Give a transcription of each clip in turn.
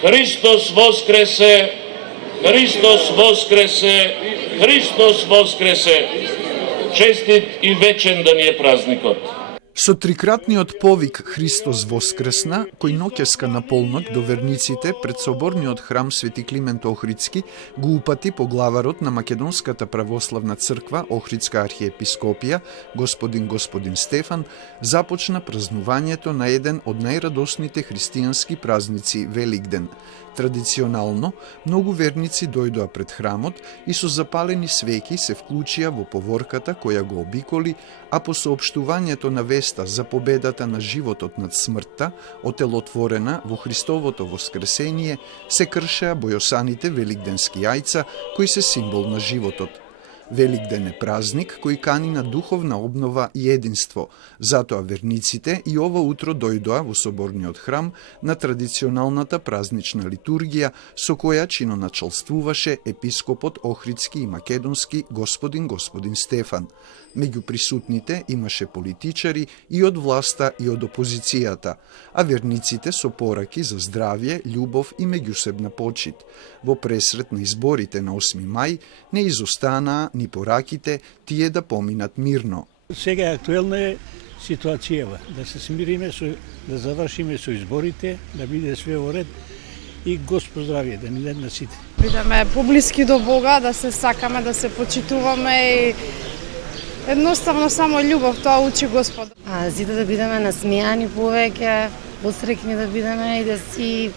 Христос воскресе! Христос воскресе! Христос воскресе! Честит и вечен да ни е празникот. Со трикратниот повик Христос воскресна, кој ноќеска на полнок до верниците пред соборниот храм Свети Климент Охридски, го упати поглаварот на Македонската православна црква Охридска архиепископија, господин Стефан, започна празнувањето на еден од најрадосните христијански празници Великден. Традиционално, многу верници дојдоа пред храмот и со запалени свеќи се вклучија во поворката која го обиколи, а по соопштувањето на веста за победата на животот над смртта, отелотворена во Христовото воскресение, се кршеа бојосаните великденски јајца, кои се символ на животот. Великден е празник кој кани на духовна обнова и единство, затоа верниците и ова утро дојдоа во соборниот храм на традиционалната празнична литургија со која чиноначалствуваше епископот Охридски и македонски господин Стефан. Меѓу присутните имаше политичари и од власта и од опозицијата, а верниците со пораки за здравје, љубов и меѓусебна почит. Во пресрет на изборите на 8 мај не изостанаа ни пораките тие да поминат мирно. Сега актуелна е ситуацијава, да се смириме, да завршиме со изборите, да биде све во ред и Господ здравје, да ни даде на сите. Бидеме поблиски до Бога, да се сакаме, да се почитуваме и едноставно само љубов, тоа учи Господ. Сите да бидеме насмејани повеќе, посреќни да бидеме и да си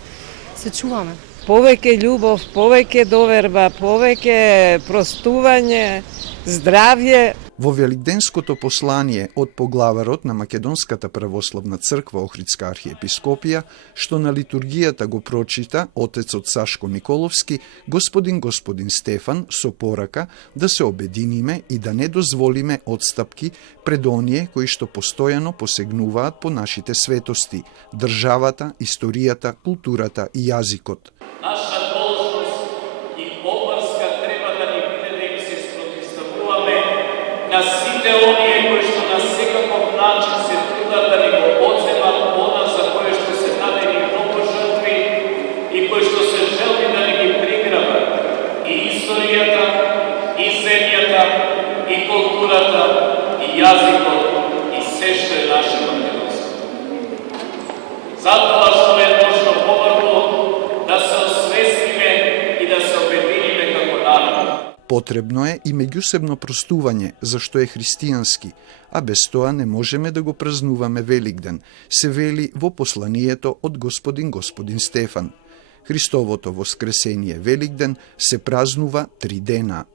се чуваме. Повеќе љубов, повеќе доверба, повеќе простување, здравје. Во великденското послание од поглаварот на Македонската православна црква Охридска архиепископија, што на литургијата го прочита отецот Сашко Николовски, господин Стефан со порака да се обединиме и да не дозволиме отстапки пред оние кои што постојано посегнуваат по нашите светости, државата, историјата, културата и јазикот. Наша должност и обврска треба да ни биде да им се спротивставуваме на сите оние кои што на секаков начин се трудат да ни го одземат она за кое што се дадени многу жртви и кои што се желни да ни ги приграбат и историјата, и земјата, и културата, и јазикот, и се што е наше македонско. Затоа што е нужно побрзо да се освестиме и да се обединиме како народ. Потребно е и меѓусебно простување, зашто е христијански, а без тоа не можеме да го празнуваме Великден, се вели во посланието од господин Стефан. Христовото воскресение Великден се празнува 3 дена.